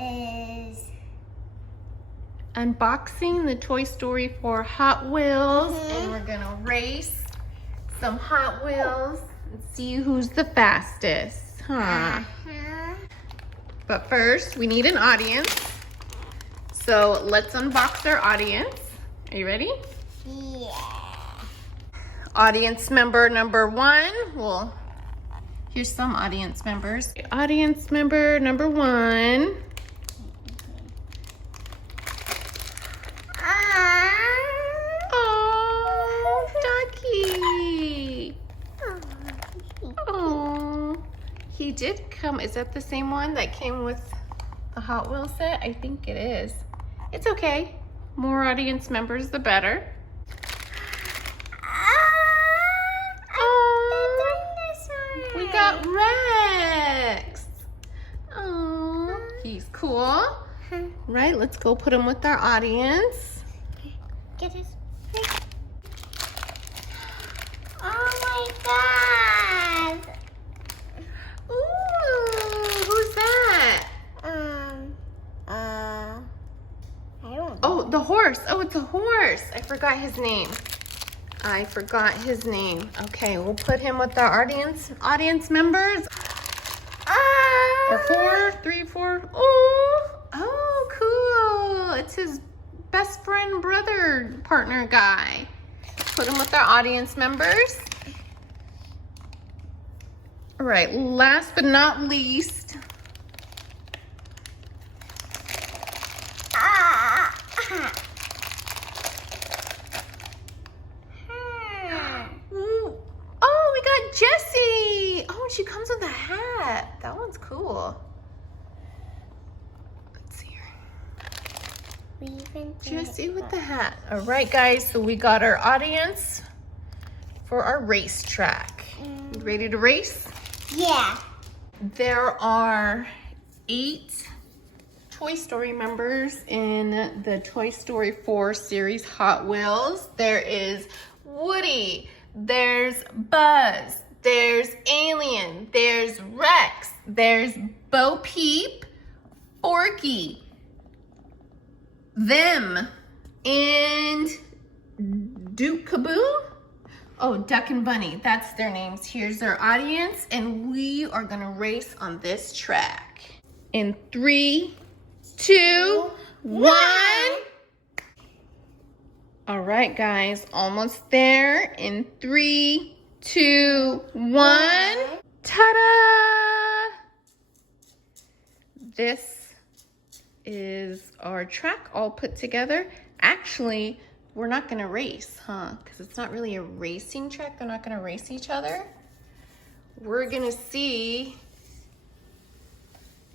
is unboxing the Toy Story 4 Hot Wheels, and we're gonna race some Hot Wheels and see who's the fastest, huh? But first, we need an audience. So let's unbox our audience. Are you ready? Yeah. Audience member number 1. Well, here's some audience members. Audience member number 1. Oh, Ducky. Oh, he did come. Is that the same one that came with the Hot Wheels set? I think it is. It's okay. More audience members, the better. We got Rex. Oh, he's cool. Right, let's go put him with our audience. Get his. Oh my God. Ooh, who's that? I don't know. Oh, the horse. Oh, it's a horse. I forgot his name. Okay, we'll put him with our audience members. Or 4, 3, 4. Oh, cool. It's his best friend, brother, partner guy. Put him with our audience members. All right, last but not least. Oh, we got Jessie. Oh, and she comes with a hat. That one's cool. Let's see here. Jessie with the hat. All right, guys, so we got our audience for our racetrack. You ready to race? Yeah. There are 8 Toy Story members in the Toy Story 4 series Hot Wheels. There is Woody, there's Buzz, there's Alien, there's Rex, there's Bo Peep, Forky, them, and Duke Caboon. Oh, Duck and Bunny, that's their names. Here's their audience, and we are gonna race on this track. In 3, 2, 1. All right, guys, almost there. In 3, 2, 1. Ta-da! This is our track all put together. Actually, we're not gonna race, huh? Because it's not really a racing track. They're not gonna race each other. We're gonna see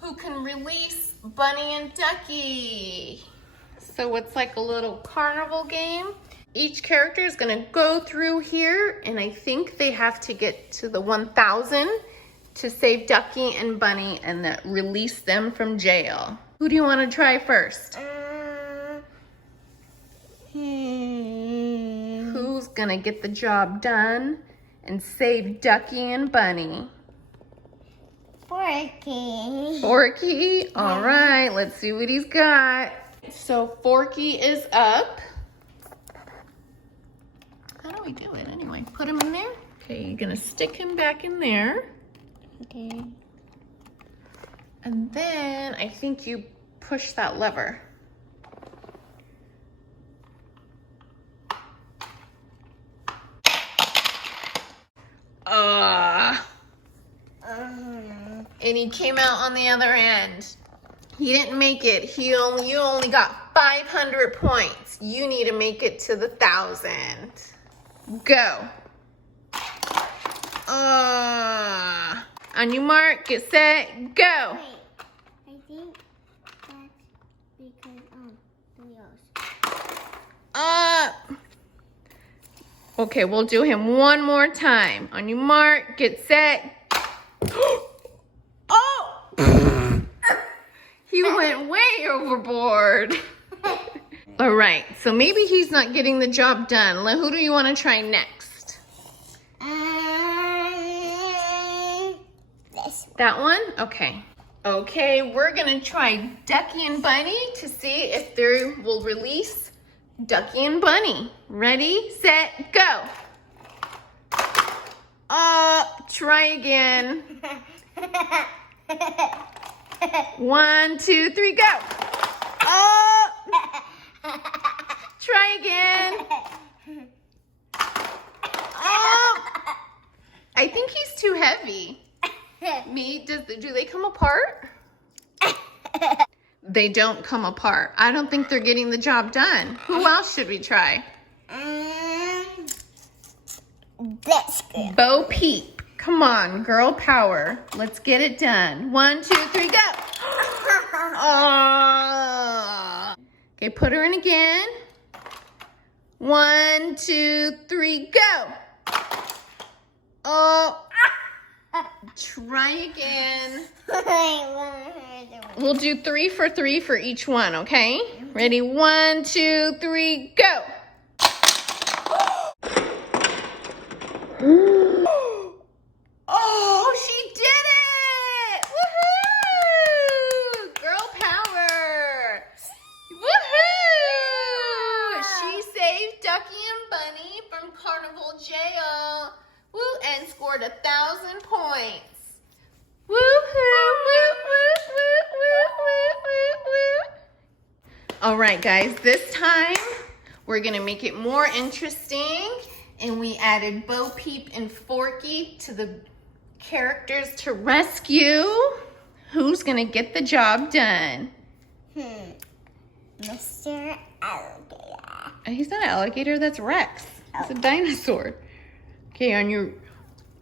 who can release Bunny and Ducky. So it's like a little carnival game. Each character is gonna go through here, and I think they have to get to the 1,000 to save Ducky and Bunny and then release them from jail. Who do you wanna try first? Who's gonna get the job done and save Ducky and Bunny? Forky. Forky? All right, let's see what he's got. So Forky is up. How do we do it anyway? Put him in there? Okay, you're gonna stick him back in there. Okay. And then I think you push that lever. And he came out on the other end. He didn't make it. You only got 500 points. You need to make it to the 1,000. Go. On your mark, get set, go. Wait, I think that's because the wheels. Okay, we'll do him one more time. On your mark, get set. Oh! He went way overboard. All right, so maybe he's not getting the job done. Who do you want to try next? This one. That one? Okay. Okay, we're gonna try Ducky and Bunny to see if they will release Ducky and Bunny. Ready, set, go. Try again. 1, 2, 3, go. Try again. I think he's too heavy. Do they come apart? They don't come apart. I don't think they're getting the job done. Who else should we try? That's good. Bo Peep. Come on, girl power. Let's get it done. 1, 2, 3, go. Okay, put her in again. 1, 2, 3, go. Try again. We'll do 3 for 3 for each one, okay? Ready? 1, 2, 3, go. Oh, she did it! Woohoo! Girl power! Woohoo! She saved Ducky and Bunny from carnival jail. Woo! And scored 1,000 points. Woohoo! Woo! Woo! Woo! Woo! Woo! Woo! Woo! All right, guys. This time we're gonna make it more interesting, and we added Bo Peep and Forky to the characters to rescue. Who's gonna get the job done? Mr. Alligator. He's not an alligator, that's Rex. It's a dinosaur. Okay, on your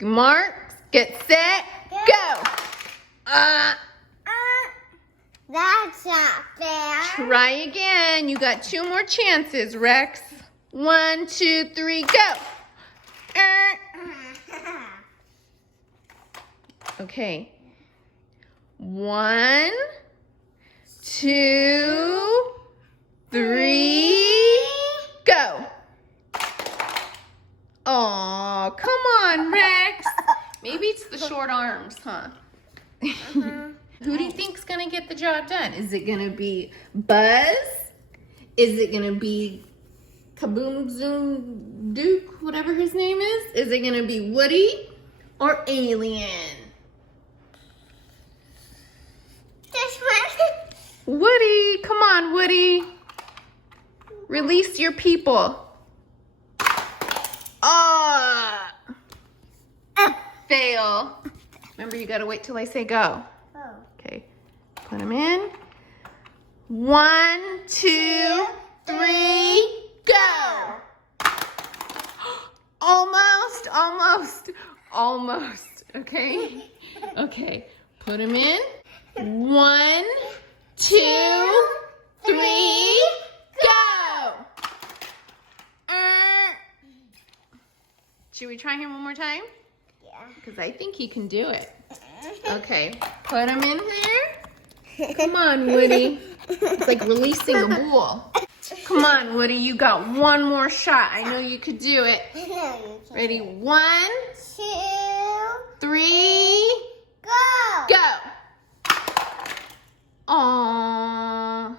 marks, get set, go. That's not fair. Try again. You got 2 more chances, Rex. 1, 2, 3, go. Okay. 1, 2, 3, go. Aw, come on, Rex. Maybe it's the short arms, huh? Who do you think's gonna get the job done? Is it gonna be Buzz? Is it gonna be Kaboom Zoom Duke, whatever his name is? Is it gonna be Woody or Alien? This one. Woody, come on, Woody. Release your people. Fail. Remember, you gotta wait till I say go. Oh. Okay, put them in. 1, 2, 3, go. Almost. Okay. Okay, put them in. 1, 2, 3, go. Should we try him one more time? Yeah. Because I think he can do it. Okay, put him in there. Come on, Woody. It's like releasing a bull. Come on, Woody, you got 1 more shot. I know you could do it. Ready? 1, 2, 3, go. go. Aww.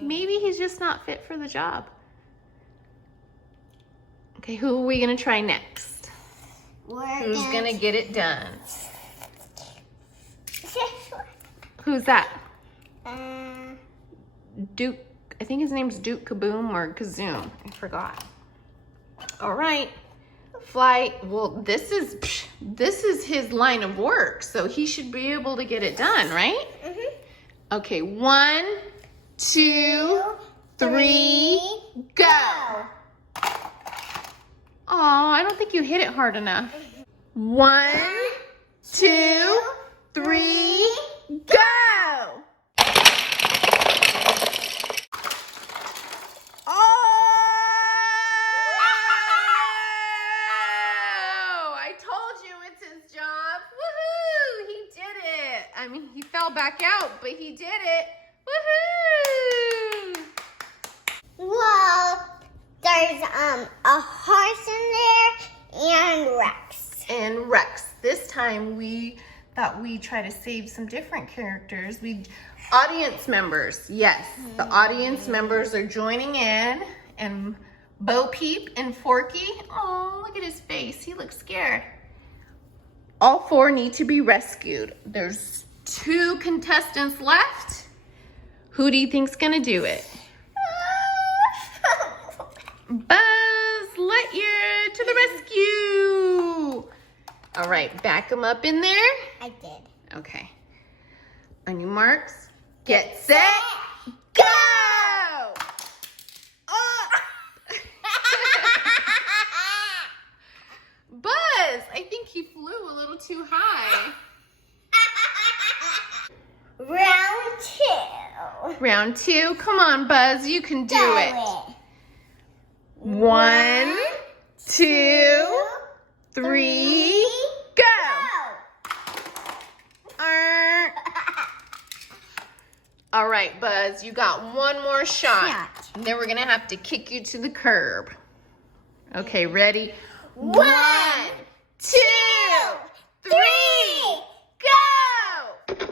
Maybe he's just not fit for the job. Okay, who are we gonna try next? Who's gonna get it done? Who's that? Duke, I think his name's Duke Kaboom or Kazoom. I forgot. All right, Flight. Well, this is his line of work, so he should be able to get it done, right? Okay, 1, 2, 3, go. Oh, I don't think you hit it hard enough. 1, 2, 3, go! Oh! I told you it's his job. Woohoo! He did it. I mean, he fell back out, but he did it. Woohoo! Well, there's a horse in there and Rex. And Rex. This time thought we try to save some different characters. Audience members, yes. The audience members are joining in, and Bo Peep and Forky. Oh, look at his face. He looks scared. All 4 need to be rescued. There's 2 contestants left. Who do you think's gonna do it? Buzz Lightyear to the rescue. All right, back them up in there. I did. Okay. On your marks, get set, go! Oh! Buzz, I think he flew a little too high. Round 2. Round 2, come on, Buzz, you can do it. 1, 2, 3, go! All right, Buzz, you got one more shot. And then we're gonna have to kick you to the curb. Okay, ready? 1, 2, 3, go!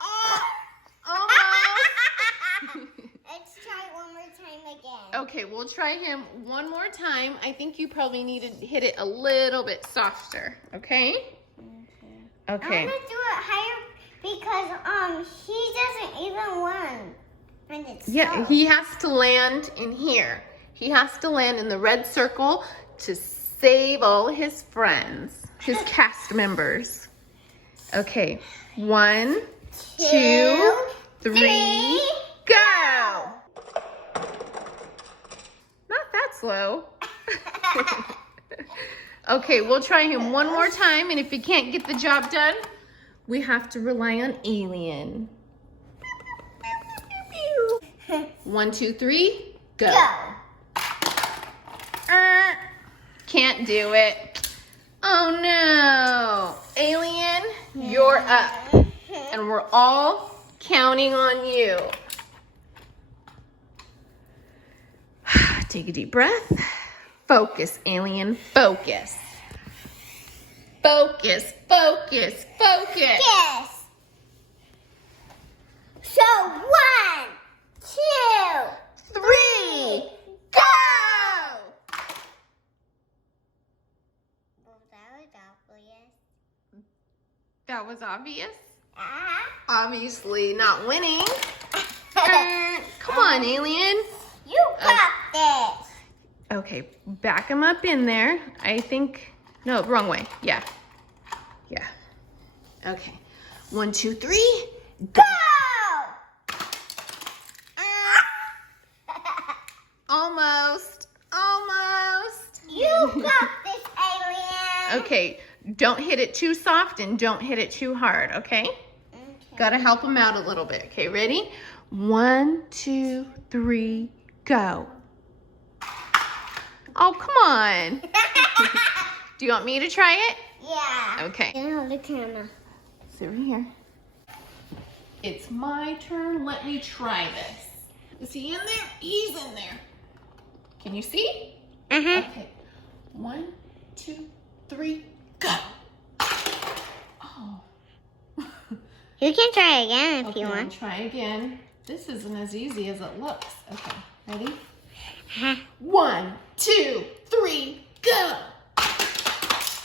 Oh, almost. Let's try one more time again. Okay, we'll try him one more time. I think you probably need to hit it a little bit softer, okay? Okay. I want to do it higher because he doesn't even want. And it's Yeah, he has to land in here. He has to land in the red circle to save all his friends, his cast members. Okay, 1, 2, 3, go! Not that slow. Okay, we'll try him one more time, and if he can't get the job done, we have to rely on Alien. 1, 2, 3, go. Can't do it. Oh no. Alien, you're up. And we're all counting on you. Take a deep breath. Focus, Alien, focus. Focus, focus, focus. Yes. So 1, 2, 3, go! Well, that was obvious. That was obvious. Uh-huh. Obviously not winning. Come on, Alien. You got this. Okay, back him up in there. I think, no, wrong way. Yeah. Yeah. Okay. 1, 2, 3, go! Almost. Almost. You got this, Alien. Okay, don't hit it too soft and don't hit it too hard, okay? Gotta help him out a little bit. Okay, ready? 1, 2, 3, go. Oh, come on. Do you want me to try it? Yeah. Okay. Hold the camera. It's over here. It's my turn. Let me try this. Is he in there? He's in there. Can you see? Uh-huh. Okay. 1, 2, 3, go. Oh. You can try again if Okay, you I'll want. try again. This isn't as easy as it looks. Okay, ready? Uh-huh. 1, 2, 3, go!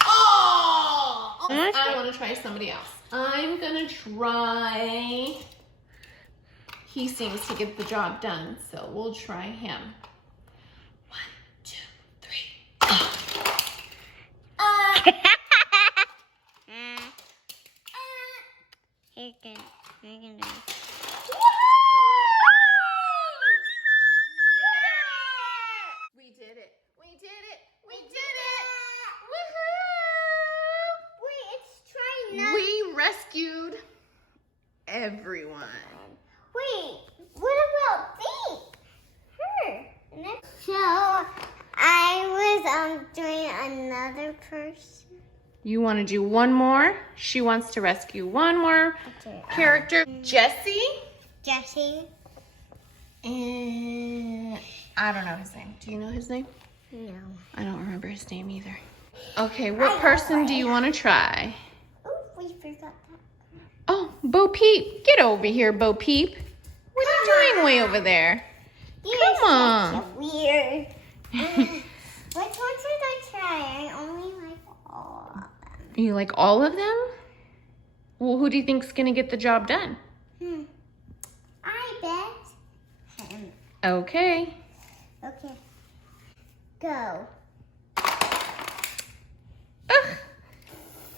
Oh! I want to try somebody else. I'm gonna try. He seems to get the job done, so we'll try him. 1, 2, 3, go! You can do it. We did it! We did it! We did it! Wait, it's trying not. We rescued everyone. Wait, what about me? Her. So I was doing another person. You want to do one more? She wants to rescue one more character. Jesse. Jesse. And I don't know his name. Do you know his name? No. I don't remember his name either. Okay, what person do you want to try? Oh, we forgot that. Oh, Bo Peep. Get over here, Bo Peep. What are you doing way over there? You're Come on. such a weird. Which one should I try? I only like all of them. You like all of them? Well, who do you think's gonna get the job done? I bet him. Okay. Okay. Go. Ugh.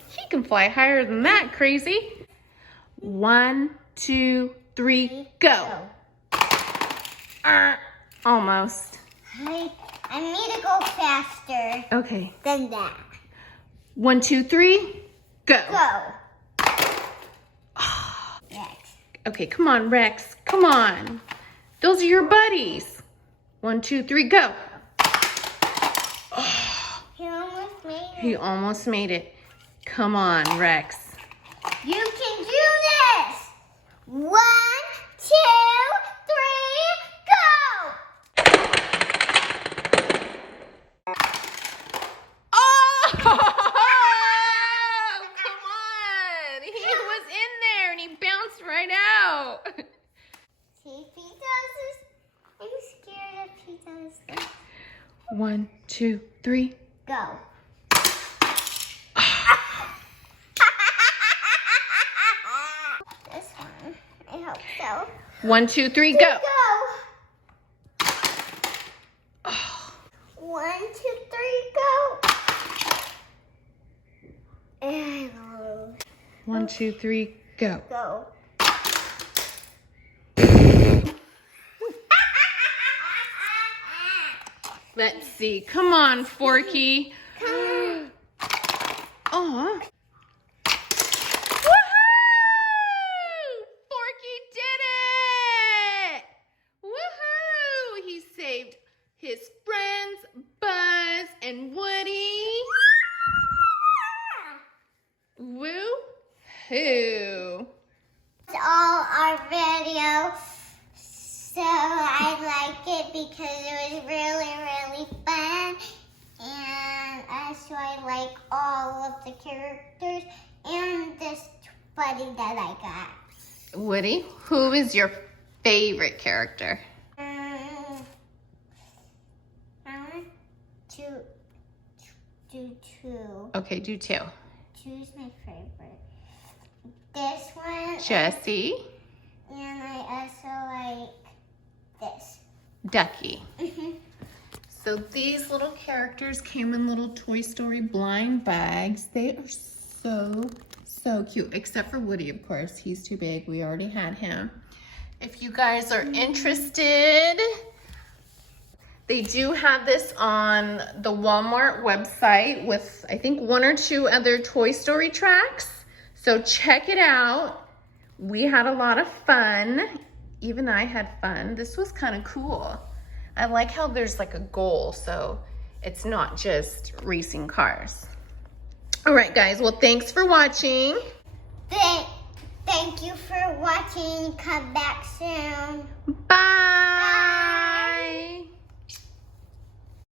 He can fly higher than that, crazy. 1, 2, 3, go. Almost. I need to go faster Okay. than that. 1, 2, 3, go. Go. Next. Okay, come on, Rex. Come on. Those are your buddies. 1, 2, 3, go. He almost made it. He almost made it. Come on, Rex. You can do this. 1, 2, 3, go. Oh! Come on. He was in there and he bounced right out. See if he does this. I'm scared if he does this. 1, 2, 3. Go. This one. I hope so. 1, 2, 3, go. Go. 1, 2, 3, go. And 1, 2, 3, go. go. Let's see. Come on, Forky. Come on. Aw. Woohoo! Forky did it! Woohoo! He saved his friends, Buzz and Woody. Woo-hoo! That's all our video. So I like it because it was really, really fun. And also I like all of the characters and this buddy that I got. Woody, who is your favorite character? I want to do two. Okay, do 2. Choose my favorite. This one. Jessie, And I also like this. Ducky. So these little characters came in little Toy Story blind bags. They are so cute, except for Woody, of course. He's too big. We already had him. If you guys are interested, they do have this on the Walmart website with, I think, 1 or 2 other Toy Story tracks. So check it out. We had a lot of fun. Even I had fun. This was kind of cool. I like how there's like a goal, so it's not just racing cars. All right, guys. Well, thanks for watching. Thank you for watching. Come back soon. Bye.